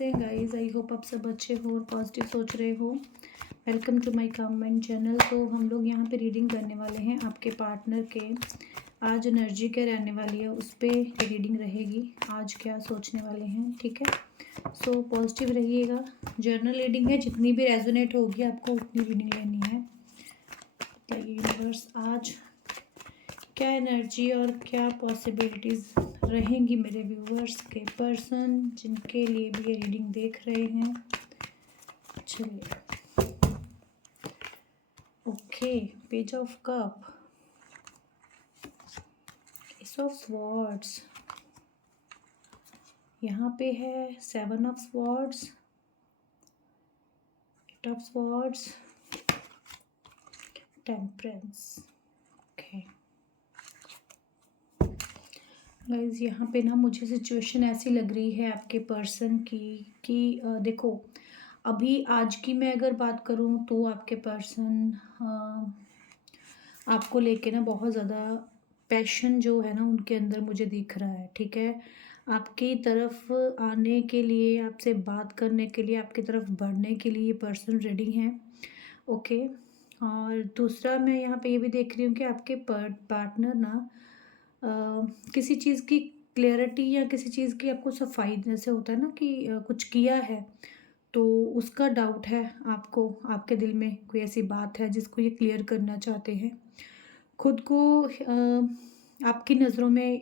Guys, I hope आप सब अच्छे हो और पॉजिटिव सोच रहे हो। Welcome to my comment channel. तो हम लोग यहाँ पे रीडिंग करने वाले हैं आपके पार्टनर के। आज एनर्जी क्या रहने वाली है उस पे रीडिंग रहेगी। आज क्या सोचने वाले हैं, ठीक है। सो पॉजिटिव रहिएगा। जर्नल रीडिंग है, जितनी भी रेजोनेट होगी आपको उतनी रीडिंग लेनी है। बताइए यूनिवर्स, आज क्या एनर्जी और क्या पॉसिबिलिटीज़ रहेंगी मेरे व्यूवर्स के पर्सन जिनके लिए भी ये रीडिंग देख रहे हैं। चलिए, okay. Page of cup, ace of swords, यहाँ पे है seven of swords, eight of swords, temperance. Okay guys, यहाँ पे ना मुझे सिचुएशन ऐसी लग रही है आपके पर्सन की कि देखो, अभी आज की मैं अगर बात करूँ तो आपके पर्सन आपको लेके ना बहुत ज़्यादा पैशन जो है ना उनके अंदर मुझे दिख रहा है, ठीक है। आपकी तरफ आने के लिए, आपसे बात करने के लिए, आपकी तरफ बढ़ने के लिए ये पर्सन रेडी हैं। ओके। और दूसरा मैं यहाँ पे ये भी देख रही हूँ कि आपके पार्टनर ना किसी चीज़ की क्लैरिटी या किसी चीज़ की आपको सफाई, जैसे होता है ना कि कुछ किया है तो उसका डाउट है आपको, आपके दिल में कोई ऐसी बात है जिसको ये क्लियर करना चाहते हैं। खुद को आपकी नज़रों में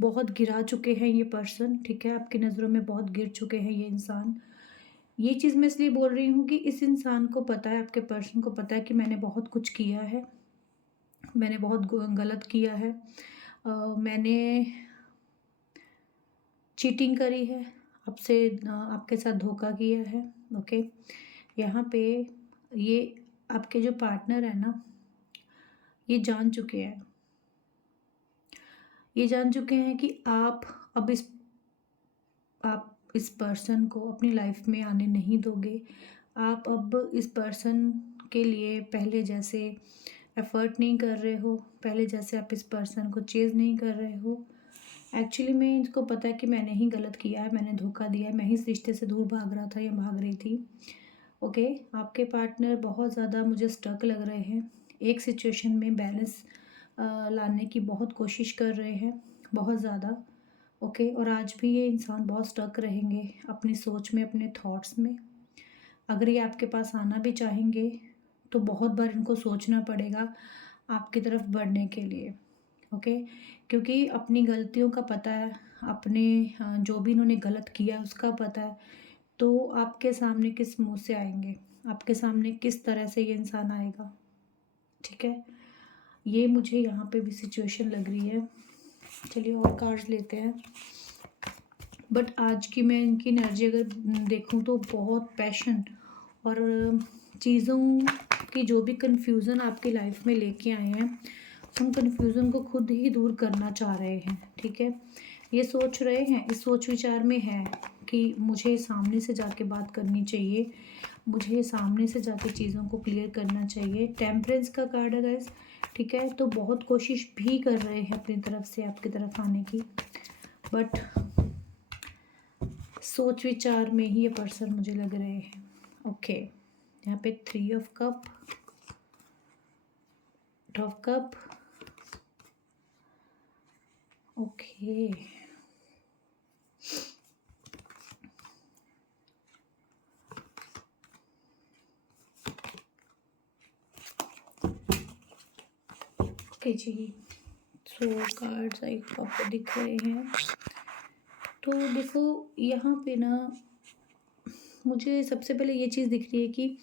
बहुत गिरा चुके हैं ये पर्सन, ठीक है। आपकी नज़रों में बहुत गिर चुके हैं ये इंसान। ये चीज़ मैं इसलिए बोल रही हूँ कि इस इंसान को पता है, आपके पर्सन को पता है कि मैंने बहुत कुछ किया है, मैंने बहुत गलत किया है। मैंने चीटिंग करी है आपसे, आपके साथ धोखा किया है। ओके। यहाँ पे ये आपके जो पार्टनर है ना, ये जान चुके हैं, ये जान चुके हैं कि आप इस पर्सन को अपनी लाइफ में आने नहीं दोगे। आप अब इस पर्सन के लिए पहले जैसे एफर्ट नहीं कर रहे हो, पहले जैसे आप इस पर्सन को चेज़ नहीं कर रहे हो। एक्चुअली में इनको पता है कि मैंने ही गलत किया है, मैंने धोखा दिया है, मैं ही इस रिश्ते से दूर भाग रहा था या भाग रही थी। ओके। आपके पार्टनर बहुत ज़्यादा मुझे स्टक लग रहे हैं, एक सिचुएशन में बैलेंस लाने की बहुत कोशिश कर रहे हैं, बहुत ज़्यादा। ओके। और आज भी ये इंसान बहुत स्टक रहेंगे अपनी सोच में, अपने थॉट्स में। अगर ये आपके पास आना भी चाहेंगे तो बहुत बार इनको सोचना पड़ेगा आपकी तरफ बढ़ने के लिए। ओके। क्योंकि अपनी गलतियों का पता है, अपने जो भी इन्होंने गलत किया है उसका पता है। तो आपके सामने किस मुंह से आएंगे, आपके सामने किस तरह से ये इंसान आएगा, ठीक है। ये मुझे यहाँ पे भी सिचुएशन लग रही है। चलिए और कार्ड्स लेते हैं। बट आज की मैं इनकी एनर्जी अगर देखूं तो बहुत पैशन और चीज़ों की जो भी कन्फ्यूज़न आपकी लाइफ में लेके आए हैं, उन कन्फ्यूज़न को खुद ही दूर करना चाह रहे हैं, ठीक है। ये सोच रहे हैं, इस सोच विचार में है कि मुझे सामने से जाके बात करनी चाहिए, मुझे सामने से जाके चीज़ों को क्लियर करना चाहिए। टेम्परेंस का कार्ड है गाइस, ठीक है। तो बहुत कोशिश भी कर रहे हैं अपनी तरफ से आपकी तरफ आने की, बट सोच विचार में ही ये पर्सन मुझे लग रहे हैं। ओके। यहाँ पे 3 of cup, 8 of cup. Okay. Okay जी, सो कार्ड्स आपको दिख रहे हैं। तो देखो, यहाँ पे ना मुझे सबसे पहले ये चीज़ दिख रही है कि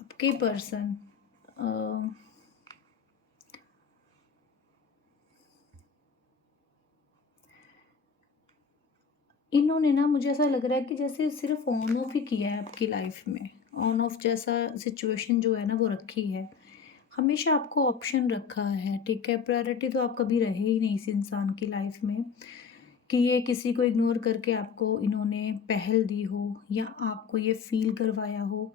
आपके पर्सन इन्होंने ना, मुझे ऐसा लग रहा है कि जैसे सिर्फ ऑन ऑफ ही किया है आपकी लाइफ में, ऑन ऑफ जैसा सिचुएशन जो है ना वो रखी है। हमेशा आपको ऑप्शन रखा है, ठीक है। प्रायोरिटी तो आप कभी रहे ही नहीं इस इंसान की लाइफ में कि ये किसी को इग्नोर करके आपको इन्होंने पहल दी हो या आपको ये फील करवाया हो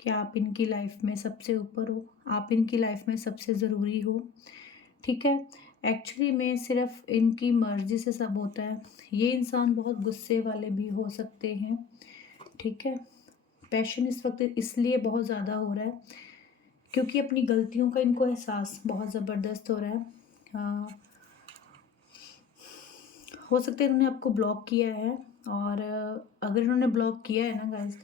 कि आप इनकी लाइफ में सबसे ऊपर हो, आप इनकी लाइफ में सबसे ज़रूरी हो, ठीक है। एक्चुअली में सिर्फ इनकी मर्ज़ी से सब होता है। ये इंसान बहुत गुस्से वाले भी हो सकते हैं, ठीक है। पैशन इस वक्त इसलिए बहुत ज़्यादा हो रहा है क्योंकि अपनी गलतियों का इनको एहसास बहुत ज़बरदस्त हो रहा है। हो सकता है इन्होंने आपको ब्लॉक किया है, और अगर इन्होंने ब्लॉक किया है ना गाइस,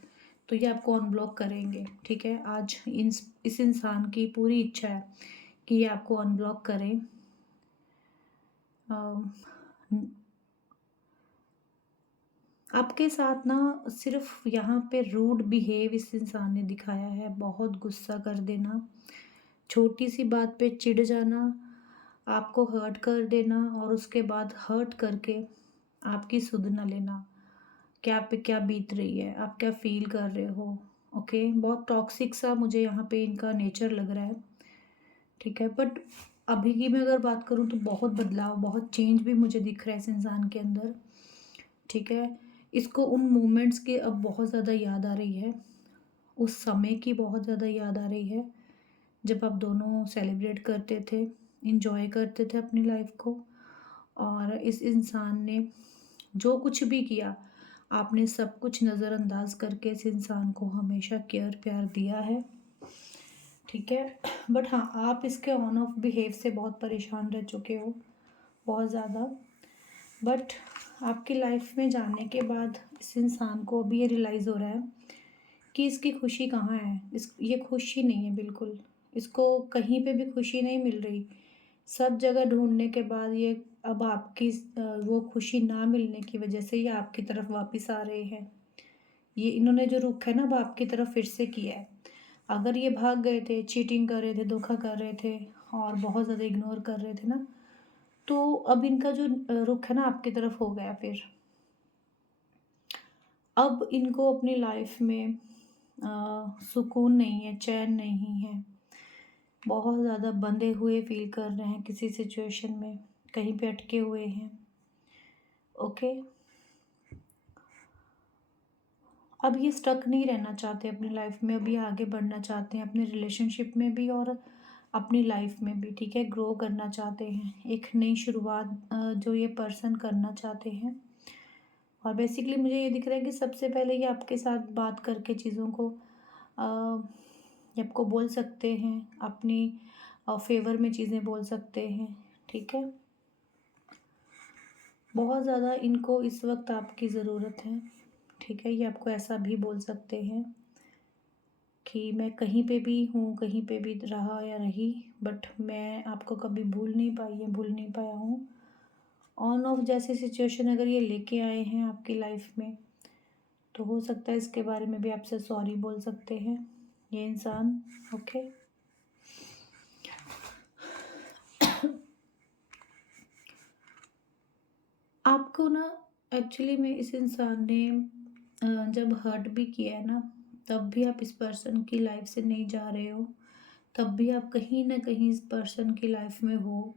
तो ये आपको अनब्लॉक करेंगे। ठीक है, आज इस इंसान की पूरी इच्छा है कि ये आपको अनब्लॉक करें। आपके साथ ना सिर्फ यहाँ पे रूड बिहेव इस इंसान ने दिखाया है, बहुत गुस्सा कर देना, छोटी सी बात पे चिढ़ जाना, आपको हर्ट कर देना, और उसके बाद हर्ट करके आपकी सुध ना लेना। क्या आप पे क्या बीत रही है, आप क्या फील कर रहे हो। ओके, बहुत टॉक्सिक सा मुझे यहाँ पे इनका नेचर लग रहा है। ठीक है, बट अभी की मैं अगर बात करूँ तो बहुत बदलाव, बहुत चेंज भी मुझे दिख रहा है इस इंसान के अंदर। ठीक है, इसको उन मोमेंट्स की अब बहुत ज़्यादा याद आ रही है, उस समय की बहुत ज़्यादा याद आ रही है जब आप दोनों सेलिब्रेट करते थे, इंजॉय करते थे अपनी लाइफ को। और इस इंसान ने जो कुछ भी किया, आपने सब कुछ नज़रअंदाज करके इस इंसान को हमेशा केयर प्यार दिया है। ठीक है, बट हाँ, आप इसके ऑन ऑफ बिहेव से बहुत परेशान रह चुके हो, बहुत ज़्यादा। बट आपकी लाइफ में जाने के बाद इस इंसान को अभी ये रियलाइज़ हो रहा है कि इसकी खुशी कहाँ है। ये खुशी नहीं है बिल्कुल, इसको कहीं पे भी खुशी नहीं मिल रही। सब जगह ढूँढने के बाद ये अब आपकी वो खुशी ना मिलने की वजह से ये आपकी तरफ वापस आ रहे हैं। ये इन्होंने जो रुख है ना, अब आपकी तरफ फिर से किया है। अगर ये भाग गए थे, चीटिंग कर रहे थे, धोखा कर रहे थे और बहुत ज़्यादा इग्नोर कर रहे थे ना, तो अब इनका जो रुख है ना आपकी तरफ हो गया फिर। अब इनको अपनी लाइफ में सुकून नहीं है, चैन नहीं है। बहुत ज़्यादा बंधे हुए फ़ील कर रहे हैं किसी सिचुएशन में, कहीं पे अटके हुए हैं। ओके, अब ये स्टक नहीं रहना चाहते अपनी लाइफ में, अभी आगे बढ़ना चाहते हैं अपने रिलेशनशिप में भी और अपनी लाइफ में भी। ठीक है, ग्रो करना चाहते हैं, एक नई शुरुआत जो ये पर्सन करना चाहते हैं। और बेसिकली मुझे ये दिख रहा है कि सबसे पहले ये आपके साथ बात करके चीज़ों को ये आपको बोल सकते हैं, अपनी फेवर में चीज़ें बोल सकते हैं। ठीक है, बहुत ज़्यादा इनको इस वक्त आपकी ज़रूरत है। ठीक है, ये आपको ऐसा भी बोल सकते हैं कि मैं कहीं पे भी हूँ, कहीं पे भी रहा या रही, बट मैं आपको कभी भूल नहीं पाई या भूल नहीं पाया हूँ। ऑन ऑफ जैसी सिचुएशन अगर ये लेके आए हैं आपकी लाइफ में, तो हो सकता है इसके बारे में भी आपसे सॉरी बोल सकते हैं ये इंसान। ओके, आपको ना एक्चुअली में इस इंसान ने जब हर्ट भी किया है ना, तब भी आप इस पर्सन की लाइफ से नहीं जा रहे हो, तब भी आप कहीं ना कहीं इस पर्सन की लाइफ में हो।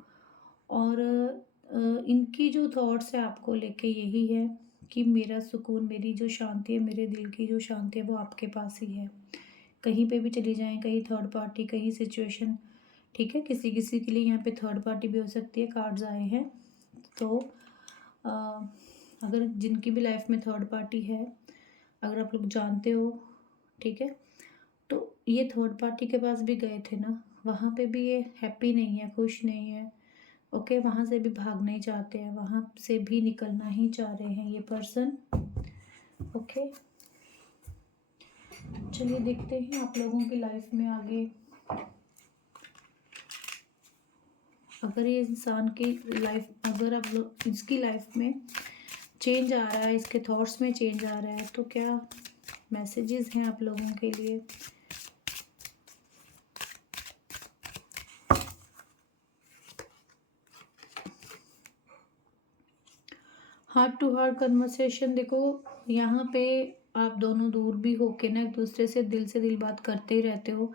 और इनकी जो थॉट्स है आपको लेके यही है कि मेरा सुकून, मेरी जो शांति है, मेरे दिल की जो शांति है वो आपके पास ही है। कहीं पे भी चली जाएं, कहीं थर्ड पार्टी, कहीं सिचुएशन। ठीक है, किसी किसी के लिए यहाँ पे थर्ड पार्टी भी हो सकती है, कार्ड्स आए हैं। तो अ, अगर जिनकी भी लाइफ में थर्ड पार्टी है, अगर आप लोग जानते हो, ठीक है, तो ये थर्ड पार्टी के पास भी गए थे ना, वहाँ पे भी ये हैप्पी नहीं है, खुश नहीं है। ओके, वहाँ से भी भागना ही चाहते हैं, वहाँ से भी निकलना ही चाह रहे हैं ये पर्सन। ओके, चलिए देखते हैं आप लोगों की लाइफ में आगे। अगर ये इंसान की लाइफ, अगर आप लोग इसकी लाइफ में चेंज आ रहा है, इसके थॉट्स में चेंज आ रहा है, तो क्या मैसेजेस हैं आप लोगों के लिए। हार्ट टू हार्ट कन्वर्सेशन, देखो यहाँ पे आप दोनों दूर भी होके ना एक दूसरे से दिल बात करते ही रहते हो।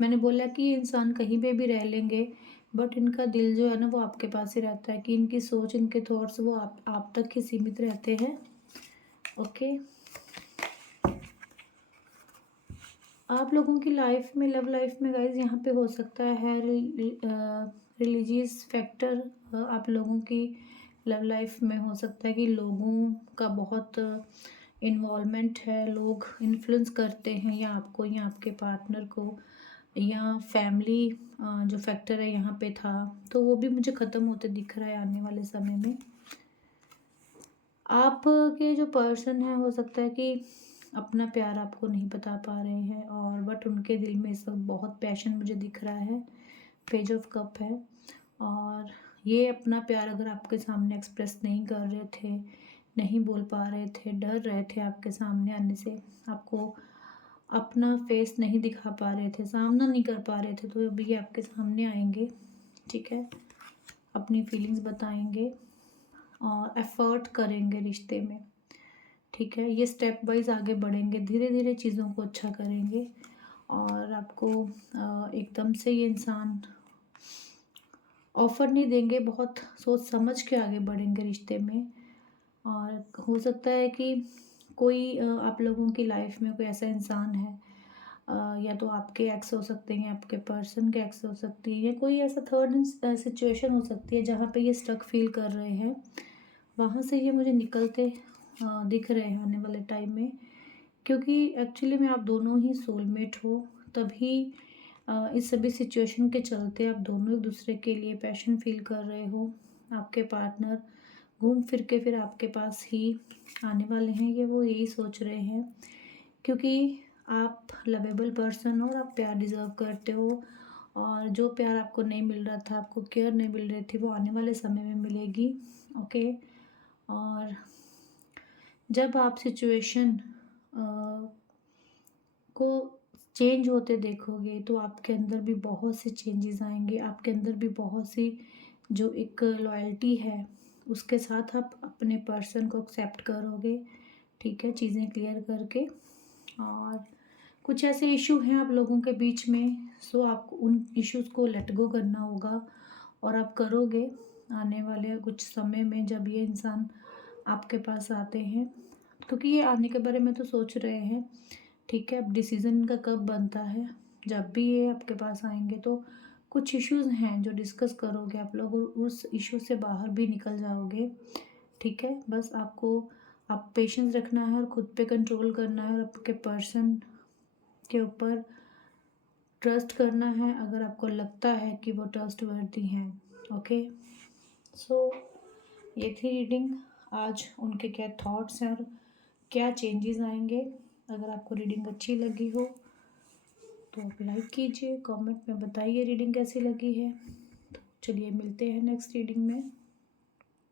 मैंने बोला कि ये इंसान कहीं पे भी रह लेंगे, बट इनका दिल जो है ना वो आपके पास ही रहता है, कि इनकी सोच, इनके थॉट्स वो आप तक ही सीमित रहते हैं। ओके, आप लोगों की लाइफ में, लव लाइफ में गाइज यहाँ पे हो सकता है रिलीजियस फैक्टर। आप लोगों की लव लाइफ में हो सकता है कि लोगों का बहुत इन्वॉल्वमेंट है, लोग इन्फ्लुएंस करते हैं या आपको या आपके पार्टनर को, या फैमिली जो फैक्टर है यहाँ पे था, तो वो भी मुझे ख़त्म होते दिख रहा है आने वाले समय में। आपके जो पर्सन है, हो सकता है कि अपना प्यार आपको नहीं बता पा रहे हैं, और बट उनके दिल में इस वक्त बहुत पैशन मुझे दिख रहा है। पेज ऑफ कप है, और ये अपना प्यार अगर आपके सामने एक्सप्रेस नहीं कर रहे थे, नहीं बोल पा रहे थे, डर रहे थे आपके सामने आने से, आपको अपना फेस नहीं दिखा पा रहे थे, सामना नहीं कर पा रहे थे, तो अभी ये आपके सामने आएंगे। ठीक है, अपनी फीलिंग्स बताएंगे और एफर्ट करेंगे रिश्ते में। ठीक है, ये स्टेप वाइज आगे बढ़ेंगे, धीरे धीरे चीज़ों को अच्छा करेंगे, और आपको एकदम से ये इंसान ऑफ़र नहीं देंगे, बहुत सोच समझ के आगे बढ़ेंगे रिश्ते में। और हो सकता है कि कोई आप लोगों की लाइफ में कोई ऐसा इंसान है, या तो आपके एक्स हो सकते हैं, आपके पर्सन के एक्स हो सकती है, या कोई ऐसा थर्ड सिचुएशन हो सकती है जहाँ पे ये स्टक फील कर रहे हैं, वहाँ से ये मुझे निकलते दिख रहे हैं आने वाले टाइम में। क्योंकि एक्चुअली में आप दोनों ही सोलमेट हो, तभी इस सभी सिचुएशन के चलते आप दोनों एक दूसरे के लिए पैशन फील कर रहे हो। आपके पार्टनर घूम फिर के फिर आपके पास ही आने वाले हैं, ये वो यही सोच रहे हैं, क्योंकि आप लवेबल पर्सन हो और आप प्यार डिज़र्व करते हो, और जो प्यार आपको नहीं मिल रहा था, आपको केयर नहीं मिल रही थी, वो आने वाले समय में मिलेगी। ओके, और जब आप सिचुएशन को चेंज होते देखोगे, तो आपके अंदर भी बहुत से चेंजेस आएंगे, आपके अंदर भी बहुत सी जो एक लॉयल्टी है, उसके साथ आप अपने पर्सन को एक्सेप्ट करोगे। ठीक है, चीज़ें क्लियर करके। और कुछ ऐसे इशू हैं आप लोगों के बीच में, सो आपको उन इश्यूज़ को लेट गो करना होगा, और आप करोगे आने वाले कुछ समय में, जब ये इंसान आपके पास आते हैं, क्योंकि ये आने के बारे में तो सोच रहे हैं। ठीक है, अब डिसीज़न इनका कब बनता है, जब भी ये आपके पास आएंगे, तो कुछ इश्यूज़ हैं जो डिस्कस करोगे आप लोग, और उस इशू से बाहर भी निकल जाओगे। ठीक है, बस आपको आप पेशेंस रखना है, और खुद पे कंट्रोल करना है, और आपके पर्सन के ऊपर ट्रस्ट करना है, अगर आपको लगता है कि वो ट्रस्ट वर्दी हैं। ओके, सो ये थी रीडिंग। आज उनके क्या थॉट्स हैं और क्या चेंजेस आएंगे। अगर आपको रीडिंग अच्छी लगी हो तो आप लाइक कीजिए, कमेंट में बताइए रीडिंग कैसी लगी है। तो चलिए मिलते हैं नेक्स्ट रीडिंग में।